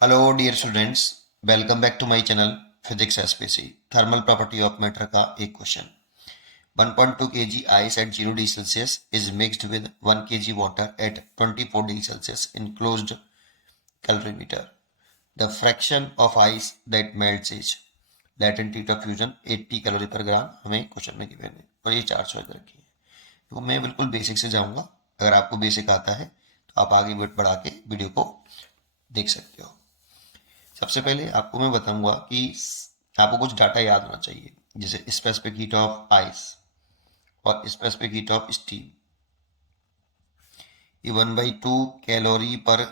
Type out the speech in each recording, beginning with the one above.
Hello dear students, welcome back to my channel physics SPC. Thermal property of matter का एक question. 1.2 kg ice at 0 degree Celsius is mixed with 1 kg water at 24 degree Celsius in closed calorimeter. The fraction of ice that melts is latent heat of fusion 80 calorie per ग्राम। हमें question में given है और ये 400 रखी है। तो मैं बिल्कुल बेसिक से जाऊंगा। अगर आपको बेसिक आता है तो आप आगे बढ़ा के वीडियो को देख सकते हो। सबसे पहले आपको मैं बताऊंगा कि आपको कुछ डाटा याद होना चाहिए, जैसे स्पेसिफिक हीट ऑफ आइस और स्पेसिफिक हीट ऑफ स्टीम। ये 1/2 calorie per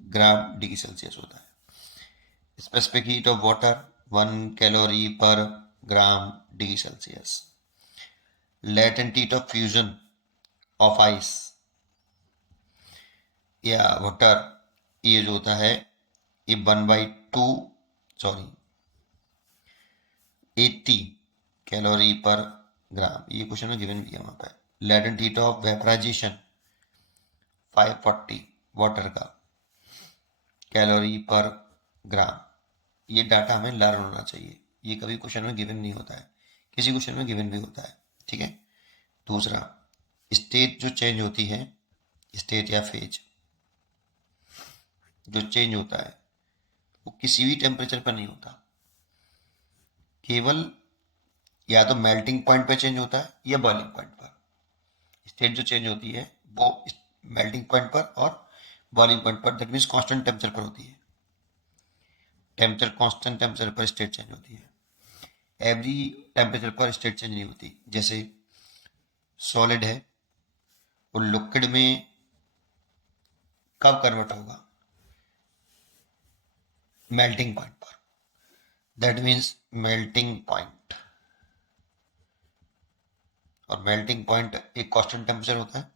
gram degree Celsius होता है। Specific heat of water 1 calorie per gram degree Celsius. Latent heat of fusion of ice या वाटर, ये जो होता है ये 1/2 सॉरी 80 कैलोरी पर ग्राम। ये क्वेश्चन में गिवन भी है वहां पर। Latent heat of vaporisation 540 water का कैलोरी पर ग्राम। ये डाटा हमें लर्न होना चाहिए, ये कभी क्वेश्चन में गिवन नहीं होता है, किसी क्वेश्चन में गिवन भी होता है। ठीक है। दूसरा, स्टेट जो चेंज होती है, स्टेट या फेज जो चेंज होता है वो किसी भी टेम्परेचर पर नहीं होता, केवल या तो मेल्टिंग पॉइंट पर चेंज होता है या बॉइलिंग पॉइंट पर। स्टेट जो चेंज होती है वो मेल्टिंग पॉइंट पर और बॉइलिंग पॉइंट पर, दैट मीन्स कांस्टेंट टेम्परेचर पर होती है। टेम्परेचर कांस्टेंट टेम्परेचर पर स्टेट चेंज होती है। एवरी टेम्परेचर पर स्टेट चेंज नहीं होती। जैसे सॉलिड है, वो लिक्विड में कब कन्वर्ट होगा? मेल्टिंग पॉइंट पर, दैट मीन्स मेल्टिंग पॉइंट। और मेल्टिंग पॉइंट एक कांस्टेंट टेम्परेचर होता है।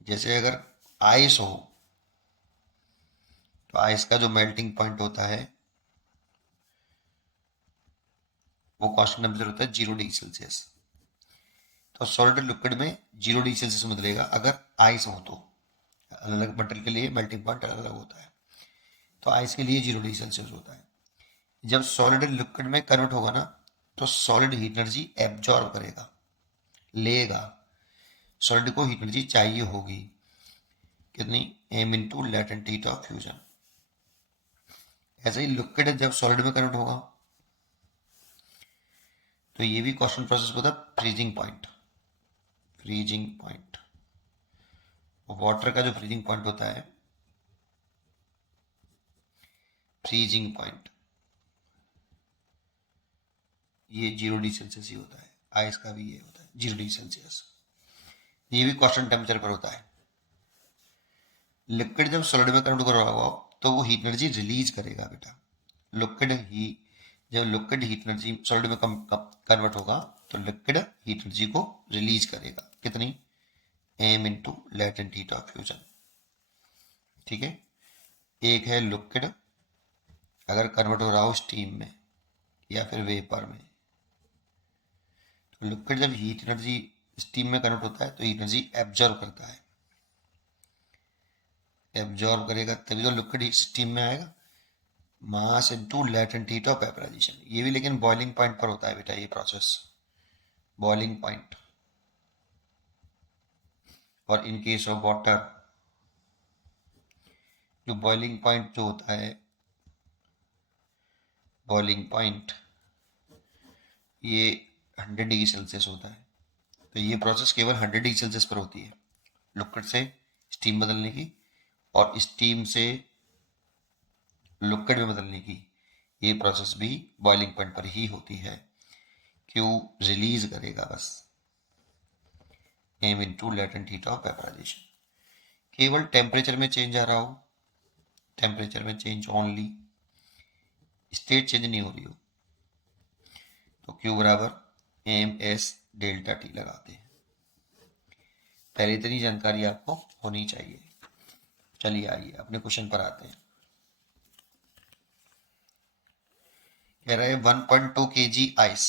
जैसे अगर आइस हो तो आइस का जो मेल्टिंग पॉइंट होता है वो कांस्टेंट टेम्परेचर होता है 0 डिग्री सेल्सियस। तो सॉलिड लिक्विड में 0 डिग्री सेल्सियस में बदलेगा अगर आइस हो तो। अलग अलग मेटल के लिए मेल्टिंग पॉइंट अलग अलग होता है। तो आइस के लिए 0 डिग्री सेल्सियस होता है। जब सॉलिड लिक्विड में कन्वर्ट होगा ना, तो सॉलिड हीट एनर्जी एब्जॉर्ब करेगा, लेगा। सॉलिड को हीट एनर्जी चाहिए होगी कितनी? m into latent heat of fusion. ऐसे ही लिक्विड जब सॉलिड में कन्वर्ट होगा तो ये भी कांस्टेंट प्रोसेस होता है, freezing point. Freezing point, water का जो फ्रीजिंग पॉइंट होता है, फ्रीजिंग पॉइंट, ये 0 डिग्री सेल्सियस ही होता है। आइस का भी ये होता है 0 डिग्री सेल्सियस। ये भी कांस्टेंट टेम्परेचर पर होता है। लिक्विड जब सॉलिड में कन्वर्ट कर रहा होगा तो वो हीट एनर्जी रिलीज करेगा बेटा। लिक्विड ही जब लिक्विड हीट एनर्जी सॉलिड में कन्वर्ट होगा तो लिक्विड हीट एनर्जी को रिलीज करेगा कितनी? m into latent heat of fusion. ठीक है। एक है लिक्विड अगर कन्वर्ट हो रहा हो स्टीम में या फिर वेपर में, तो लिक्विड जब हीट एनर्जी स्टीम में कन्वर्ट होता है तो हीट एनर्जी एब्जॉर्ब करता है। एब्जॉर्ब करेगा तभी तो लिक्विड स्टीम में आएगा। Mass into latent heat of vaporisation, ये भी लेकिन बॉइलिंग पॉइंट पर होता है बेटा ये प्रोसेस, बॉइलिंग पॉइंट। और इन केस ऑफ वाटर, जो बॉइलिंग पॉइंट जो होता है, बॉइलिंग पॉइंट ये 100 डिग्री सेल्सियस होता है। तो ये प्रोसेस केवल 100 डिग्री सेल्सियस पर होती है, लिक्विड से स्टीम बदलने की और स्टीम से लिक्विड में बदलने की। ये प्रोसेस भी बॉइलिंग पॉइंट पर ही होती है। क्यों? रिलीज करेगा बस m into latent heat of vaporisation. केवल टेम्परेचर में चेंज आ रहा हो, टेम्परेचर में चेंज ओनली, स्टेट चेंज नहीं हो रही हो, तो Q बराबर एम एस डेल्टा टी लगाते हैं। पहले इतनी जानकारी आपको होनी चाहिए। चलिए आइए अपने क्वेश्चन पर आते हैं। कह रहे हैं 1.2 kg आइस,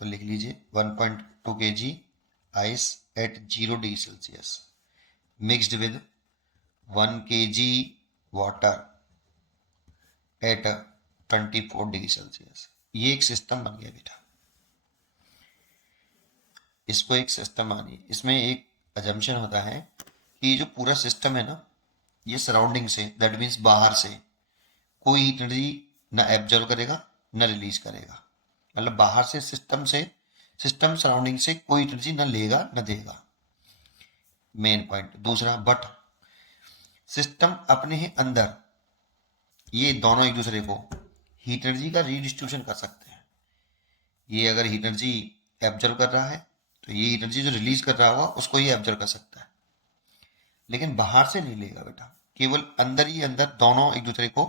तो लिख लीजिए 1.2 kg ice eight 0 degree Celsius mixed with 1 kg water at 24 degree Celsius. ये एक सिस्टम बन गया बेटा, इसको एक सिस्टम मानिए। इसमें एक अजम्पशन होता है कि ये जो पूरा सिस्टम है ना, ये सराउंडिंग से, दैट मीन्स बाहर से कोई हीट एनर्जी ना एब्जॉर्व करेगा ना रिलीज करेगा। मतलब बाहर से सिस्टम सराउंडिंग से कोई एनर्जी ना लेगा ना देगा, मेन पॉइंट। दूसरा, बट सिस्टम अपने ही अंदर ये दोनों एक दूसरे को हीट एनर्जी का रीडिस्ट्रीब्यूशन कर सकते हैं। ये अगर हीट एनर्जी एब्जॉर्व कर रहा है तो ये हीट एनर्जी जो रिलीज कर रहा होगा उसको ही एब्जॉर्व कर सकता है, लेकिन बाहर से नहीं लेगा बेटा। केवल अंदर ही अंदर दोनों एक दूसरे को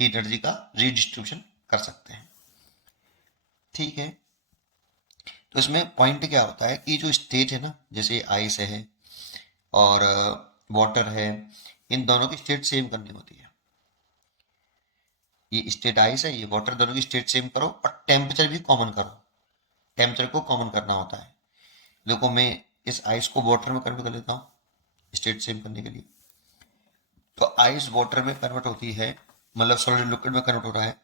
हीट एनर्जी का रीडिस्ट्रीब्यूशन कर सकते हैं। ठीक है, तो इसमें पॉइंट क्या होता है कि जो स्टेट है ना, जैसे आइस है और वाटर है, इन दोनों की स्टेट सेम करनी होती है। ये स्टेट आइस है, ये वाटर, दोनों की स्टेट सेम करो और टेम्परेचर भी कॉमन करो। टेम्परेचर को कॉमन करना होता है। देखो, मैं इस आइस को वाटर में कन्वर्ट कर लेता हूँ स्टेट सेम करने के लिए। तो आइस वाटर में कन्वर्ट होती है, मतलब सॉलिड लिक्विड में कन्वर्ट हो रहा है,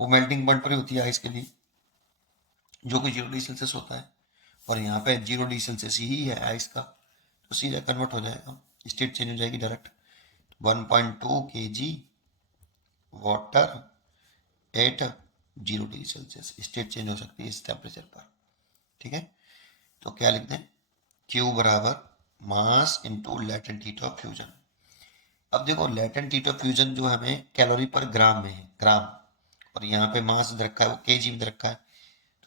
वो मेल्टिंग पॉइंट पर ही होती है आइस के लिए, जो कि 0 डिग्री सेल्सियस होता है। और यहाँ पे 0 डिग्री सेल्सियस ही है आइस का, तो सीधा कन्वर्ट हो जाएगा, स्टेट चेंज हो जाएगी direct. 1.2 kg water at 0 degree Celsius, state change हो सकती है इस टेम्परेचर पर। ठीक है, तो क्या लिखते हैं, Q बराबर mass into latent heat of fusion. अब देखो, लेटेंट हीट ऑफ फ्यूजन जो हमें कैलोरी पर ग्राम में है, ग्राम, और यहाँ पे मास दे रखा है, वो केजी में दे रखा है,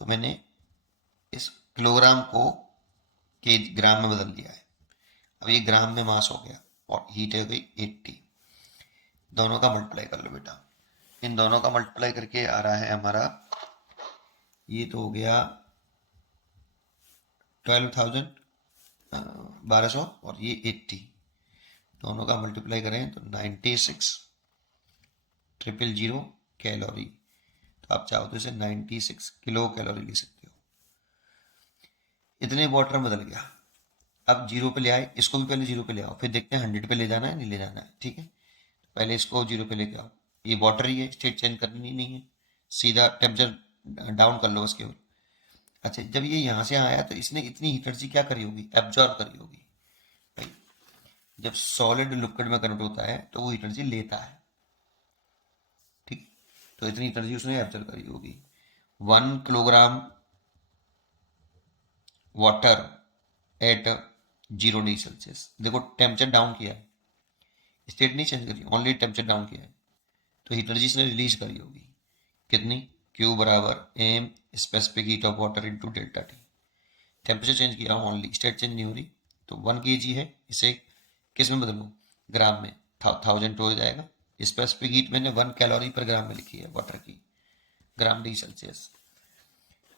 तो मैंने इस किलोग्राम को के ग्राम में बदल दिया है। अब ये ग्राम में मास हो गया और हीट हो गई 80। दोनों का मल्टीप्लाई कर लो बेटा, इन दोनों का मल्टीप्लाई करके आ रहा है हमारा, ये तो हो गया 12,000, 1200, और ये 80, दोनों का मल्टीप्लाई करें तो 96,000 कैलोरी। तो आप चाहो तो इसे 96 किलो कैलोरी लिख सकते हो। इतने वाटर में बदल गया। अब जीरो पे ले आए, इसको भी पहले जीरो पे ले आओ, फिर देखते हैं 100 पे ले जाना है नहीं ले जाना है। ठीक है, तो पहले इसको जीरो पे लेके आओ, ये वाटर ही है, स्टेट चेंज करनी नहीं है, सीधा टेम्परेचर डाउन कर लो बस केवल। अच्छा, जब ये यहाँ से आया तो इसने इतनी हीट एनर्जी क्या करी होगी, एब्जॉर्ब करी होगी। भाई, जब सॉलिड लिक्विड में कन्वर्ट होता है तो वो हीट एनर्जी लेता है। ठीक, तो इतनी एनर्जी उसने एब्जॉर्ब करी होगी। 1 kilogram water at 0 degree Celsius, देखो टेम्परेचर डाउन किया है, स्टेट नहीं चेंज करी, ओनली टेम्परेचर डाउन किया है, तो हीट एनर्जी इसने रिलीज करी होगी कितनी, Q बराबर M specific heat of water into delta T. Temperature change किया ओनली, स्टेट चेंज नहीं हो रही, तो 1 kg है, इसे किस में बदलूँ, ग्राम में, 1000 हो जाएगा। स्पेसिफिक हीट मैंने 1 कैलोरी पर ग्राम में लिखी है वाटर की, ग्राम डिग्री सेल्सियस,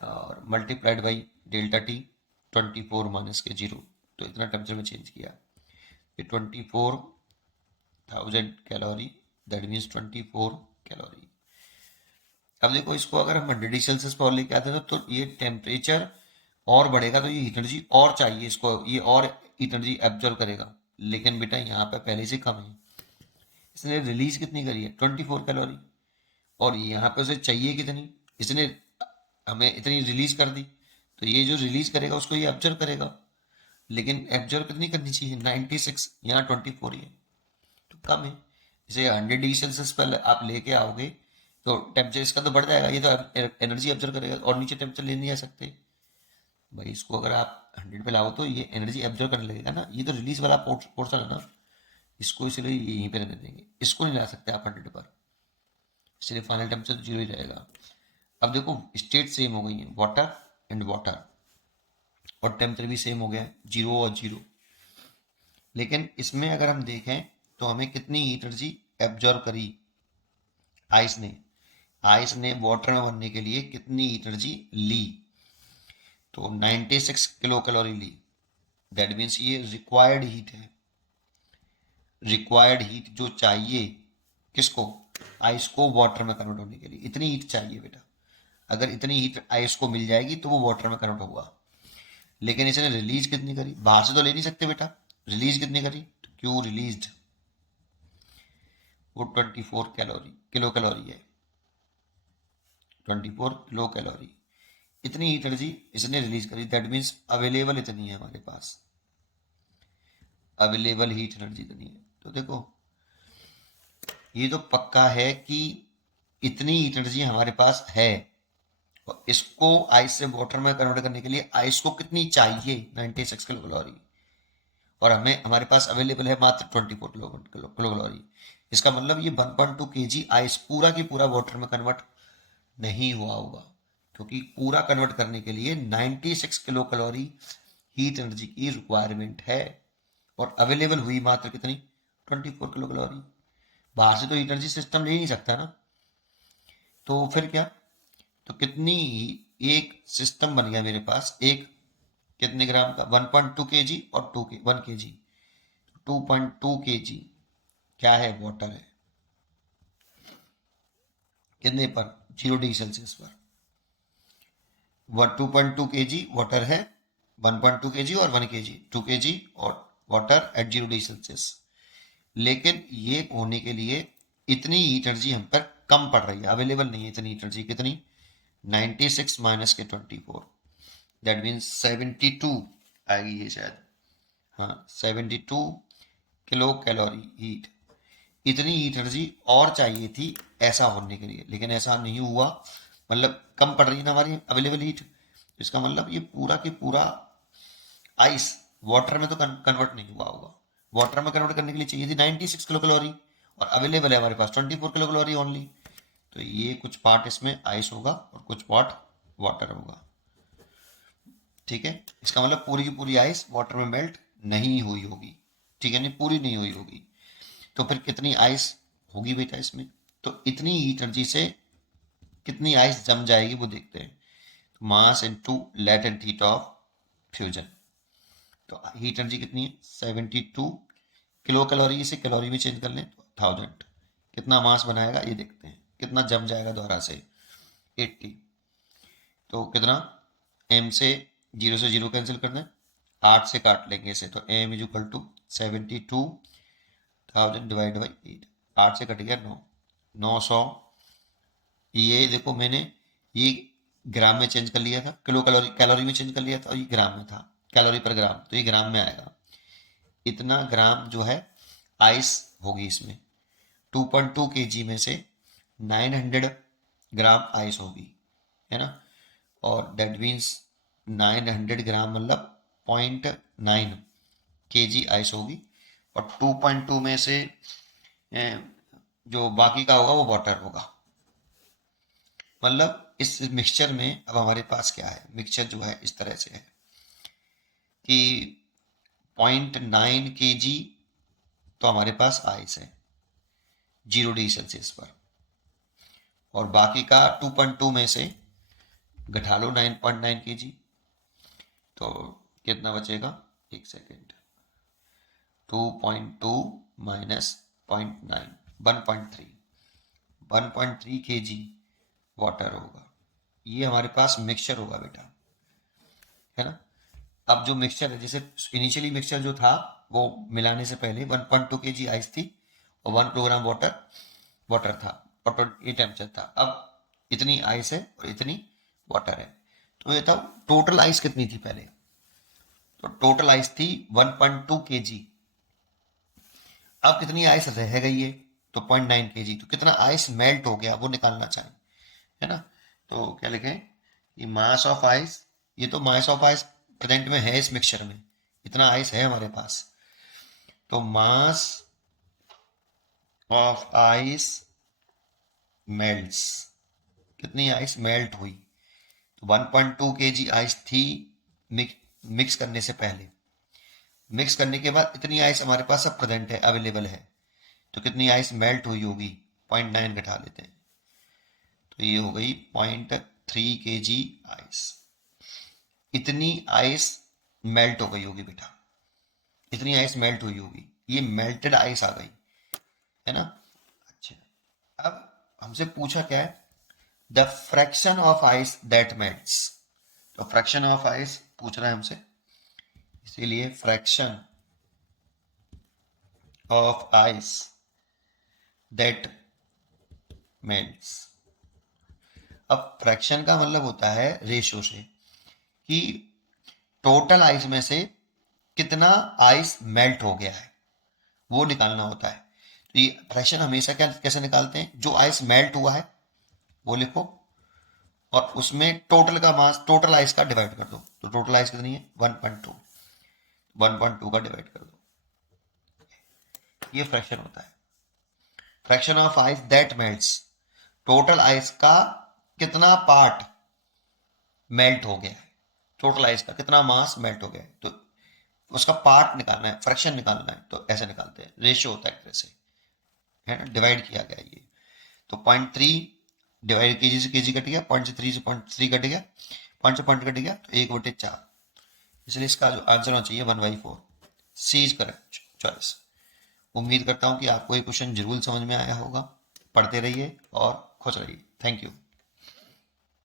और multiplied by delta T 24 minus के 0, तो इतना टेम्परेचर में चेंज किया। ये 24,000 कैलोरी, दैट मीन्स 24 कैलोरी। अब देखो, इसको अगर हम 100 डिग्री सेल्सियस पर लेके आते हैं तो ये टेम्परेचर और बढ़ेगा, तो ये हीट एनर्जी और चाहिए इसको, ये और हीट एनर्जी एब्जॉर्व करेगा, लेकिन बेटा यहाँ पे पहले से कम है, इसने रिलीज कितनी करी है, 24 कैलोरी, और यहाँ पे उसे चाहिए कितनी, इसने हमें इतनी रिलीज कर दी, तो ये जो रिलीज करेगा उसको ये ऑब्जर्व करेगा, लेकिन ऑब्जर्व कितनी करनी चाहिए, 96, यहाँ 24 ही है, तो कम है। इसे 100 डिग्री सेल्सियस पर आप लेके आओगे तो टेम्परेचर इसका तो बढ़ जाएगा, ये तो एनर्जी ऑब्जर्व करेगा, और नीचे टेम्परेचर ले नहीं आ सकते भाई। इसको अगर आप 100 पे लाओ तो ये एनर्जी ऑब्जर्व करने लगेगा ना, ये तो रिलीज वाला पोर्शन है ना, इसको इसलिए यहीं पे रहने देंगे, इसको नहीं ला सकते आप 100 पर, इसलिए फाइनल टेम्परेचर 0 ही रहेगा। अब देखो, स्टेट सेम हो गई है, वाटर एंड वाटर, और टेम्परेचर भी सेम हो गया है, 0 और 0। लेकिन इसमें अगर हम देखें तो हमें कितनी हीट एनर्जी एब्जॉर्व करी आइस ने, आइस ने वाटर में बनने के लिए कितनी हीट एनर्जी ली, तो 96 किलो कैलोरी ली, दैट मीन्स ये रिक्वायर्ड हीट है, रिक्वायर्ड हीट जो चाहिए किसको, आइस को वाटर में कन्वर्ट होने के लिए, इतनी हीट चाहिए बेटा। अगर इतनी हीट आइस को मिल जाएगी तो वो वाटर में कन्वर्ट होगा, लेकिन इसने रिलीज कितनी करी, बाहर से तो ले नहीं सकते बेटा, रिलीज कितनी करी, तो क्यू रिलीज्ड वो 24 किलो कैलोरी है। 24 किलो कैलोरी, इतनी हीट एनर्जी इसने रिलीज करी। दैट मीन्स अवेलेबल इतनी है हमारे पास, अवेलेबल हीट एनर्जी इतनी है। तो देखो ये तो पक्का है कि इतनी हीट एनर्जी हमारे पास है, और इसको आइस से वाटर में कन्वर्ट करने के लिए आइस को कितनी चाहिए, 96 किलो कैलोरी, और हमें हमारे पास अवेलेबल है मात्र 24 किलो कैलोरी। इसका मतलब ये 1.2 kg आइस पूरा की पूरा वाटर में कन्वर्ट नहीं हुआ होगा, क्योंकि पूरा कन्वर्ट करने के लिए 96 किलो कैलोरी हीट एनर्जी की रिक्वायरमेंट है, और अवेलेबल हुई मात्र कितनी, 24 किलो कैलोरी। बाहर से तो हीट एनर्जी सिस्टम ले ही नहीं सकता ना, तो फिर क्या, तो कितनी, एक सिस्टम बन गया मेरे पास, एक कितने ग्राम का, 1.2 kg और 1 kg, 2.2 kg क्या है, वाटर है। कितने पर, 0 डिग्री सेल्सियस पर, 2.2 kg वाटर है, 1.2 kg और 1 kg, 2 kg और वाटर एट 0 डिग्री सेल्सियस। लेकिन ये होने के लिए इतनी हीट एनर्जी हम पर कम पड़ रही है, अवेलेबल नहीं है इतनी हीट एनर्जी। कितनी, 96 माइनस के 24, दैट मीन्स 72 आएगी ये शायद, हाँ 72 किलो कैलोरी हीट। इतनी हीट एनर्जी और चाहिए थी ऐसा होने के लिए, लेकिन ऐसा नहीं हुआ, मतलब कम पड़ रही है ना हमारी अवेलेबल हीट। इसका मतलब ये पूरा की पूरा आइस वाटर में तो कन्वर्ट नहीं हुआ होगा। वाटर में कन्वर्ट करने के लिए चाहिए थी 96 किलो कैलोरी, और अवेलेबल है हमारे पास 24 किलो कैलोरी ओनली। तो ये कुछ पार्ट इसमें आइस होगा और कुछ पार्ट वाटर होगा, ठीक है। इसका मतलब पूरी की पूरी आइस वाटर में मेल्ट नहीं हुई होगी, ठीक है, नहीं पूरी नहीं हुई होगी। तो फिर कितनी आइस होगी बेटा इसमें, तो इतनी हीट एनर्जी से कितनी आइस जम जाएगी वो देखते हैं। मास into latent heat of fusion, तो हीट एनर्जी कितनी है, 72 किलो कैलोरी, इसे कैलोरी में चेंज कर लें तो 1000, कितना मास बनाएगा ये देखते हैं, कितना जम जाएगा दोबारा से, 80। तो कितना, m से 0 कैंसिल कर दें, 8 से काट लेंगे इसे, तो m is equal to 72,000 divide by 8, 8 से कट गया 9, 900। ये देखो मैंने ये ग्राम में चेंज कर लिया था, किलो कैलोरी कैलोरी में चेंज कर लिया था, और ये ग्राम में था, कैलोरी पर ग्राम, तो ये ग्राम में आएगा। इतना ग्राम जो है आइस होगी इसमें, 2.2 kg में से 900 ग्राम आइस होगी, है ना। और डेट मीन्स 900 ग्राम मतलब 0.9 kg आइस होगी, और 2.2 में से जो बाकी का होगा वो वाटर होगा। मतलब इस मिक्सचर में अब हमारे पास क्या है, मिक्सचर जो है इस तरह से है कि 0.9 kg तो हमारे पास आइस है 0 डिग्री सेल्सियस पर, और बाकी का 2.2 में से घटा लो 9.9 kg, तो कितना बचेगा, एक सेकेंड, 2.2 माइनस 0.9, 1.3, 1.3 kg वाटर होगा। ये हमारे पास मिक्सचर होगा बेटा, है ना। अब जो मिक्सचर है, जैसे इनिशियली मिक्सचर जो था वो मिलाने से पहले 1.2 kg आइस थी और 1 किलोग्राम वाटर वाटर था, और ये टेम्परेचर था। अब इतनी आइस है और इतनी वाटर है, तो ये था टोटल आइस कितनी थी पहले, तो टोटल आइस थी 1.2 kg। अब कितनी आइस रह गई है, तो 0.9 kg, तो कितना आइस मेल्ट हो गया वो निकालना चाहें, है ना। तो क्या लिखें, ये मास ऑफ आइस, ये तो मास ऑफ आइस प्रेजेंट में है इस मिक्सचर में, इतना आइस है हमारे पास, तो मास ऑफ आइस मेल्ट्स, कितनी आइस मेल्ट हुई, तो 1.2 kg आइस थी मिक्स करने से पहले। मिक्स करने के बाद इतनी आइस हमारे पास सब प्रेजेंट है, अवेलेबल है, तो कितनी आइस मेल्ट हुई होगी, 0.9 घटा लेते हैं, तो ये हो गई 0.3 kg आइस। इतनी आइस मेल्ट हो गई होगी बेटा, इतनी आइस मेल्ट हुई होगी, ये मेल्टेड आइस आ गई, है ना। अच्छा, अब हमसे पूछा क्या है, the fraction of ice that melts, तो फ्रैक्शन ऑफ आइस पूछ रहा है हमसे, इसीलिए fraction of ice that melts. अब फ्रैक्शन का मतलब होता है रेशियो से कि टोटल आइस में से कितना आइस मेल्ट हो गया है वो निकालना होता है। तो ये फ्रैक्शन हमेशा क्या कैसे निकालते हैं, जो आइस मेल्ट हुआ है वो लिखो और उसमें टोटल का मास टोटल आइस का डिवाइड कर दो। तो टोटल आइस कितनी है 1.2, 1.2 का डिवाइड कर दो। ये फ्रैक्शन होता है। Fraction of ice that melts, total ice का कितना पार्ट मेल्ट हो गया है, टोटल आइस का कितना मास मेल्ट हो गया है, तो उसका पार्ट निकालना है, फ्रैक्शन निकालना है। तो ऐसे निकालते हैं, रेशियो होता है एक तरह से, है ना, डिवाइड किया गया ये। तो 0.3 डिवाइड केजी से केजी कट गया, 0.3 से 0.3 कट गया, 5 से पॉइंट कट गया, तो 1/4। इसलिए इसका जो आंसर होना चाहिए 1/4। सी इज करेक्ट चॉइस। उम्मीद करता हूं कि आपको ये क्वेश्चन जरूर समझ में आया होगा। पढ़ते रहिए और खुश रहिए। Thank you.